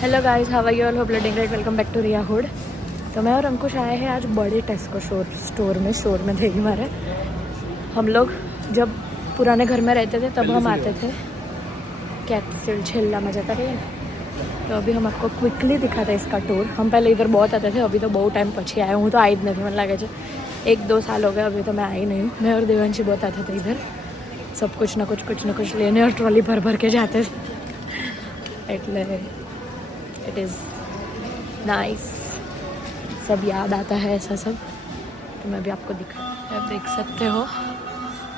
Hello guys, how are you all? Hope doing great. Welcome back to Riya Hood. तो मैं और अंकुश आए हैं आज बड़े टेस्को स्टोर में थे हमारे। हम लोग जब पुराने घर में रहते थे तब हम आते थे कैप्सूल छेल्ला में जाता रहे। तो अभी हम आपको क्विकली दिखाते हैं इसका टूर। हम पहले इधर बहुत आते थे, अभी तो बहुत टाइम पछी आए हूँ तो आई नहीं थी। मन लगे 1-2 साल हो गए, अभी तो मैं आई नहीं हूँ। मैं और देवांशी बहुत आते थे इधर, सब कुछ ना कुछ लेने और ट्रॉली भर के जाते थे। એટલે इट इज़ नाइस, सब याद आता है ऐसा सब। तो मैं भी आपको दिखा, आप देख सकते हो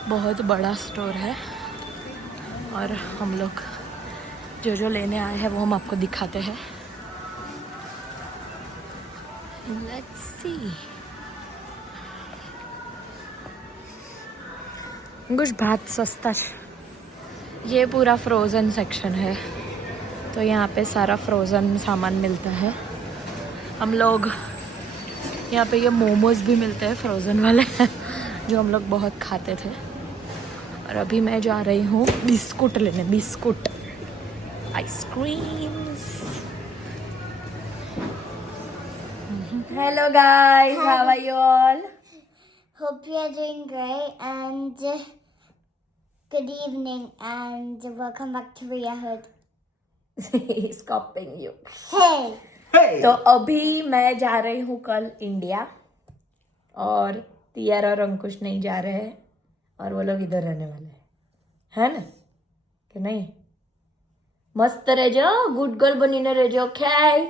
बहुत बड़ा स्टोर है और हम लोग जो लेने आए हैं वो हम आपको दिखाते हैं। Let's see. कुछ भात सस्ता है। ये पूरा फ्रोज़न सेक्शन है, तो यहाँ पे सारा फ्रोज़न सामान मिलता है। हम लोग यहाँ पे ये मोमोज भी मिलते हैं फ्रोज़न वाले जो हम लोग बहुत खाते थे। और अभी मैं जा रही हूँ बिस्कुट लेने, biscuit ice creams. Hello guys, how are you all? Hope you are doing great and good evening and welcome back to Ria Hood. He's copying you. Hey! तो अभी मैं जा रही हूँ कल इंडिया, और तियारा और अंकुश नहीं जा रहे हैं, और वो लोग इधर रहने वाले हैं, है ना कि नहीं? मस्त રહેજો, ગુડ ગર્લ બનીને રહેજો। ખ્યાલ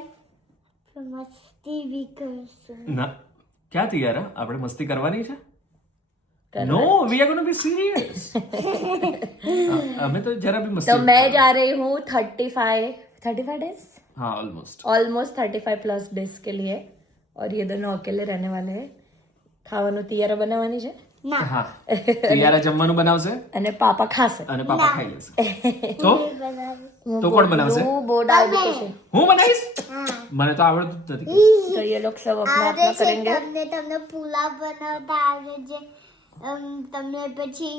મસ્તી બી કરશું ના ક્યાં તૈયાર આપણે મસ્તી કરવાની છે? करवा। No we are gonna be serious. हमें तो जरा भी मस्ती तो मैं जा रही हूँ 35 डेज, हाँ ऑलमोस्ट ऑलमोस्ट 35 प्लस डेज के लिए, और ये दोनों अकेले रहने वाले हैं। ખાવાનું તિયારા બનાવવાની છે ના હા તૈયાર જમવાનું બનાવશે અને પાપા ખાશે। અને પાપા ખાઈ લેશે તો બનાવી તો કોણ બનાવશે? હું બહુ ડાયबिटीज है, હું બનાવીશ? હા મને તો આવડતું જ નથી। तो ये लोग सब अपना આવડે अपना છે करेंगे। તમને પુલાવ બનાવતા આવડે છે, તમને પછી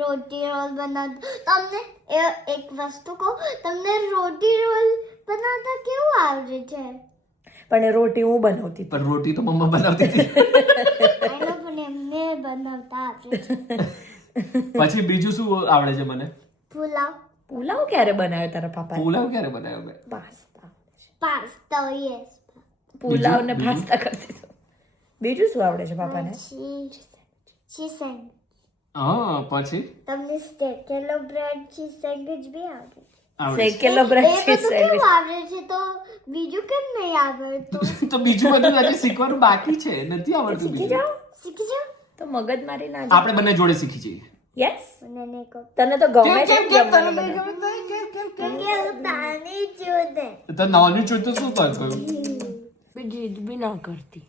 રોટી રોલ બનાવતા તમને એક વસ્તુ કહું, તમને રોટી રોલ બનાવતા કેવું આવડે છે? પણ એ રોટી હું બનાવતી હતી। પણ રોટી તો મમ્મા બનાવતી હતી। આનો પણ એમને બનાવતા આવડે છે પછી બીજું શું આવડે છે મને? પુલાવ પુલાવ ક્યારે બનાવ્યો તારા પાપાએ? પુલાવ ક્યારે બનાવ્યો મેં? પાસ્તા, પાસ્તા યસ પુલાવ ને બીજું? પાસ્તા કરતી તો। બીજું શું આવડે છે પાપાને? ચીઝ સેન્ડવિચ હા પછી તમને સ્ટેકેલો બ્રેડ ચીઝ સેન્ડવિચ બી આવડે છે? આવડે છે। શેકેલો બ્રેડ એ ચીઝ બધું કેવું સેન્ડવિચ। આવડે છે તો બીજું કેમ નહીં આવડતું? તો બીજું બધું હજી શીખવાનું બાકી છે, નથી આવડતું શીખી બીજું। જાઓ શીખી જાઓ તો મગજ મારી ના આપણે બંને જોડે શીખી જઈએ। યસ, મને નહીં કહો તને તો ગમે છે જમવાનું બનાવવું। કે હું નાની છું ને તો નાની છું તો શું કરતો? જીદ બી ના કરતી,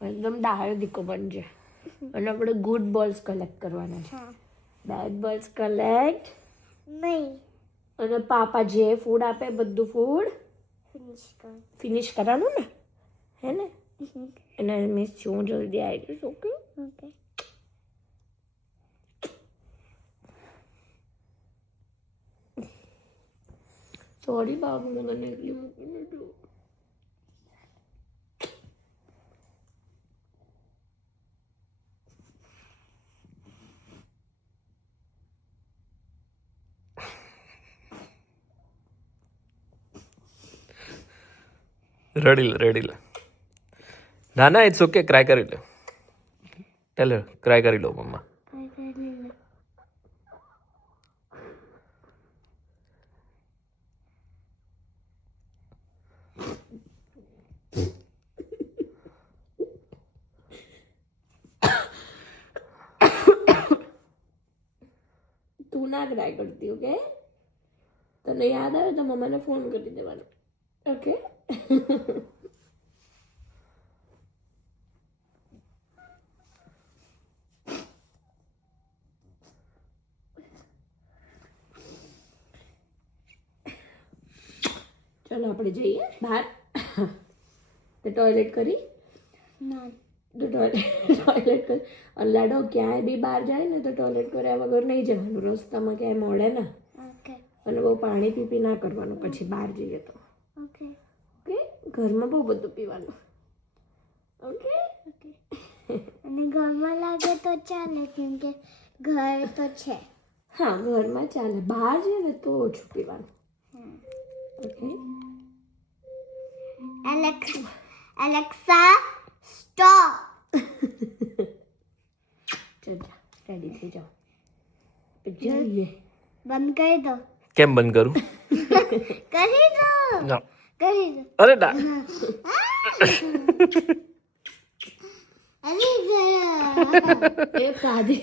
એકદમ ડાયો દીકો બનજે। અને આપણે ગુડ બોલ્સ કલેક્ટ કરવાના છે, બેડ બોલ્સ કલેક્ટ। નહીં અને પાપા જે ફૂડ આપે બધું ફૂડ ફિનિશ કર ફિનિશ કરવાનું ને, હે ને? અને મિસ છું જલ્દી આવી જઈશ, ઓકે? ઓકે સોરી બાબુ, હું તને એકલી મૂકીને જઉં। રેડી લે ના ના ઇટ્સ ઓકે, ક્રાય કરી લે, ટેલ હર ક્રાય કરી લો મમ્મા। તું ના ટ્રાય કરતી, ઓકે? તને યાદ આવે તો મમ્માને ફોન કરી દેવાનો, ઓકે? ચાલો આપણે જઈએ બહાર। તો ટોયલેટ કરી ના તો ટોયલેટ કરી, અને લાડો ક્યાંય બી બહાર જાય ને તો ટોયલેટ કર્યા વગર નહીં જવાનું, રસ્તામાં ક્યાંય મળે ને। ઓકે અને બહુ પાણી પીપી ના કરવાનું પછી બહાર જઈએ તો, ઓકે ઘરમાં બહુ બધું પીવાનું. ઓકે અને ઘરમાં લાગે તો ચાલે કેમ કે ઘર તો છે. હા ઘરમાં ચાલે, બહાર જઈએ ને તો ઓછું પીવાનું. Okay Alexa stop. ચલ રેડી થઈ જાઓ, જઈએ. બંધ કરી દો. કેમ બંધ કરું? કરી દો. ના. કરી દો. અરે ના. અરે ગયા. એ પાદી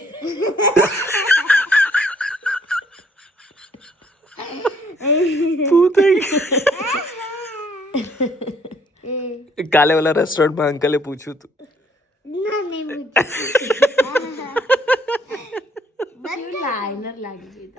કાલે ઓલા રેસ્ટોરન્ટમાં અંકલે પૂછ્યું હતું. ના નહીં મુझे. લાઇનર લાગી ગઈ.